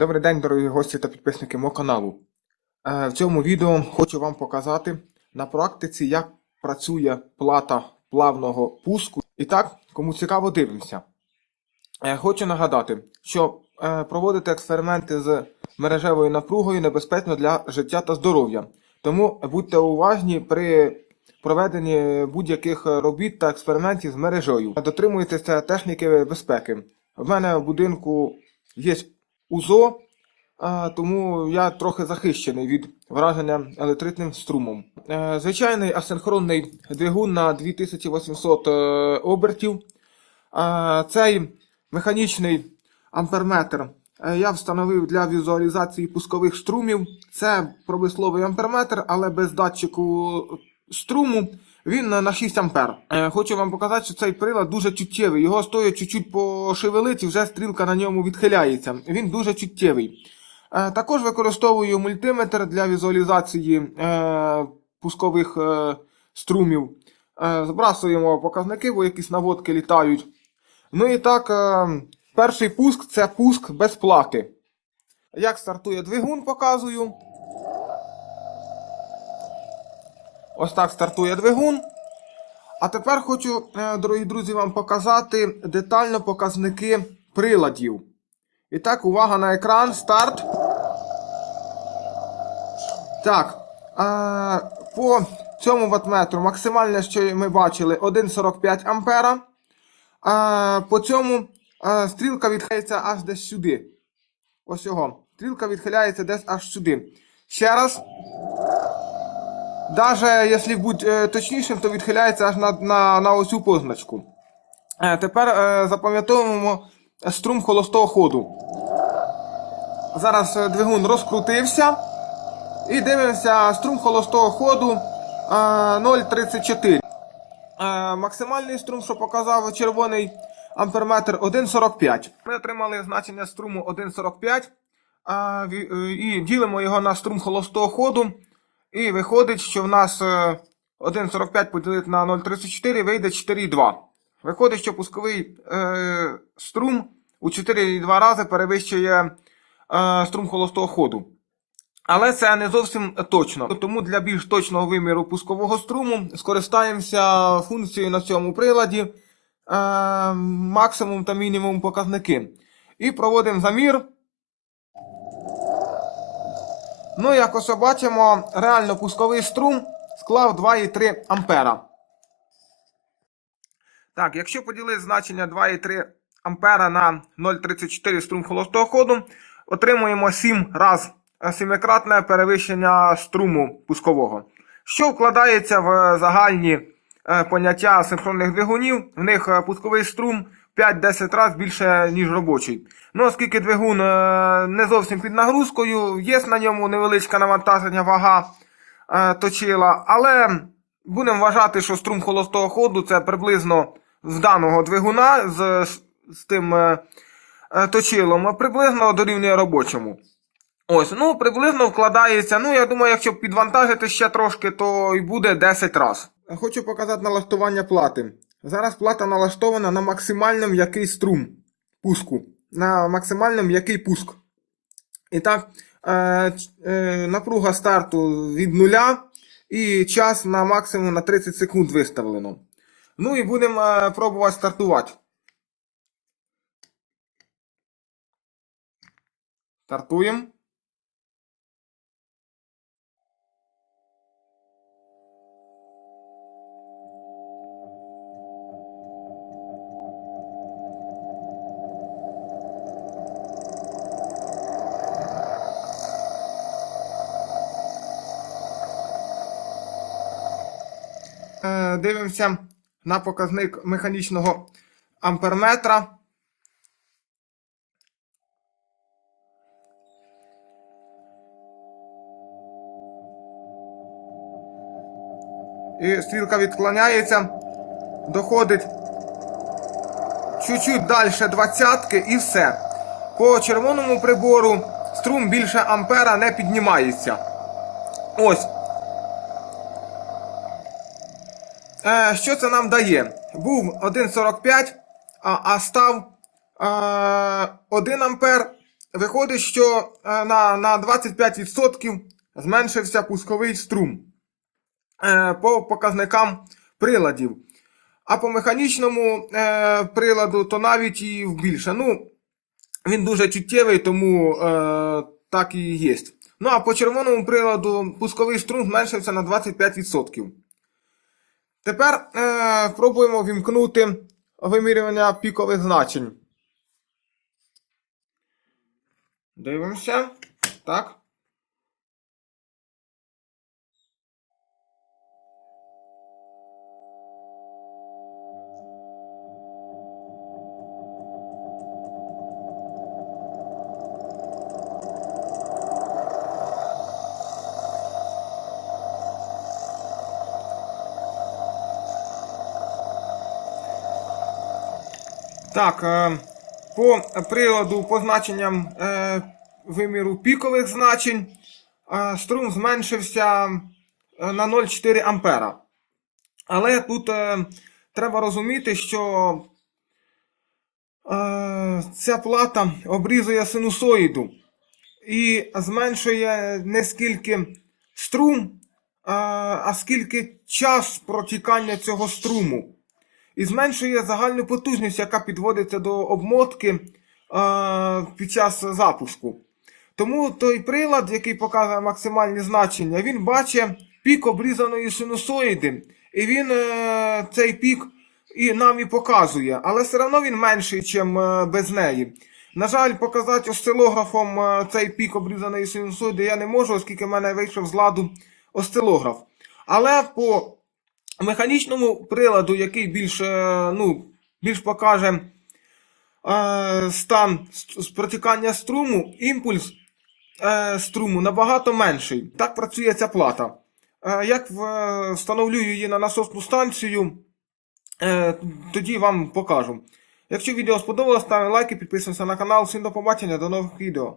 Добрий день, дорогі гості та підписники мого каналу. Е, В цьому відео хочу вам показати на практиці, як працює плата плавного пуску. І так, кому цікаво, дивимося. Е, Хочу нагадати, що е, проводити експерименти з мережевою напругою небезпечно для життя та здоров'я. Тому будьте уважні при проведенні будь-яких робіт та експериментів з мережею. Дотримуйтеся техніки безпеки. В мене в будинку є УЗО, тому я трохи захищений від враження електричним струмом. Е, Звичайний асинхронний двигун на 2800 е, обертів. Цей механічний амперметр е, я встановив для візуалізації пускових струмів. Це промисловий амперметр, але без датчику струму. Він на 6 ампер. Е, Хочу вам показати, що цей прилад дуже чуттєвий. Його стоїть чуть-чуть пошевелити, вже стрілка на ньому відхиляється. Він дуже чуттєвий. Е, Також використовую мультиметр для візуалізації е, пускових струмів. Збрасуємо показники, бо якісь наводки літають. Ну і так, перший пуск це пуск без плати. Як стартує двигун, показую. Ось так стартує двигун. А тепер хочу, е, дорогі друзі, вам показати детально показники приладів. І так, увага на екран. Старт. Так. А, по цьому ватметру максимальне, що ми бачили, 1,45 ампера. А, по цьому а, стрілка відхиляється аж десь сюди. Ось його. Стрілка відхиляється десь аж сюди. Ще раз. Даже якщо бути е, точнішим, то відхиляється аж на, на, на ось цю позначку. Е, тепер е, запам'ятовуємо струм холостого ходу. Зараз е, двигун розкрутився. І дивимося струм холостого ходу е, 0,34. Е, максимальний струм, що показав червоний амперметр 1,45. Ми отримали значення струму 1,45 е, ві- е, і ділимо його на струм холостого ходу. І виходить, що в нас е, 1,45 поділити на 0,34 вийде 4,2. Виходить, що пусковий е, струм у 4,2 рази перевищує е, струм холостого ходу. Але це не зовсім точно. Тому для більш точного виміру пускового струму скористаємося функцією на цьому приладі е, максимум та мінімум показники. І проводимо замір. Ну, як ось бачимо, реально пусковий струм склав 2,3 ампера. Так, якщо поділити значення 2,3 ампера на 0,34 струм холостого ходу, отримуємо 7 раз е, семикратне перевищення струму пускового. Що вкладається в загальні е, поняття синхронних двигунів, в них е, пусковий струм 5-10 разів більше, ніж робочий. Ну, оскільки двигун е, не зовсім під нагрузкою, є на ньому невеличке навантаження вага е, точила, але будемо вважати, що струм холостого ходу це приблизно з даного двигуна з, з тим е, точилом, приблизно дорівнює робочому. Ось, ну, приблизно вкладається. Ну, я думаю, якщо підвантажити ще трошки, то і буде 10 раз. Хочу показати налаштування плати. Зараз плата налаштована на максимально м'який струм пуску. На максимально м'який пуск. І так, е, е, напруга старту від нуля і час на максимум на 30 секунд виставлено. Ну і будемо е, пробувати стартувати. Стартуємо. Дивимося на показник механічного амперметра. І стрілка відклоняється, доходить чуть-чуть далі двадцятки і все. По червоному прибору струм більше ампера не піднімається. Ось. Е, що це нам дає? Був 1,45, а, став е, 1 ампер виходить, що е, на, на 25% зменшився пусковий струм е, по показникам приладів. А по механічному е, приладу то навіть і більше. Ну, він дуже чуттєвий, тому е, так і є. Ну а по червоному приладу пусковий струм зменшився на 25%. Тепер е, пробуємо вімкнути вимірювання пікових значень. Дивимося. Так. Так, е, по приладу по значенням е, виміру пікових значень е, струм зменшився на 0,4 ампера. Але тут треба розуміти, що ця плата обрізує синусоїду і зменшує не скільки струм, а скільки час протікання цього струму і зменшує загальну потужність, яка підводиться до обмотки е, під час запуску. Тому той прилад, який показує максимальні значення, він бачить пік обрізаної синусоїди, і він е, цей пік і нам і показує, але все одно він менший, ніж без неї. На жаль, показати осцилографом е, цей пік обрізаної синусоїди я не можу, оскільки в мене вийшов з ладу осцилограф. Але по механічному приладу, який більш, е, ну, більш покаже е, стан протікання струму, імпульс е, струму набагато менший. Так працює ця плата. Як в- встановлю її на насосну станцію, тоді вам покажу. Якщо відео сподобалось, ставимо лайки, підписуємося на канал. Всім до побачення, до нових відео.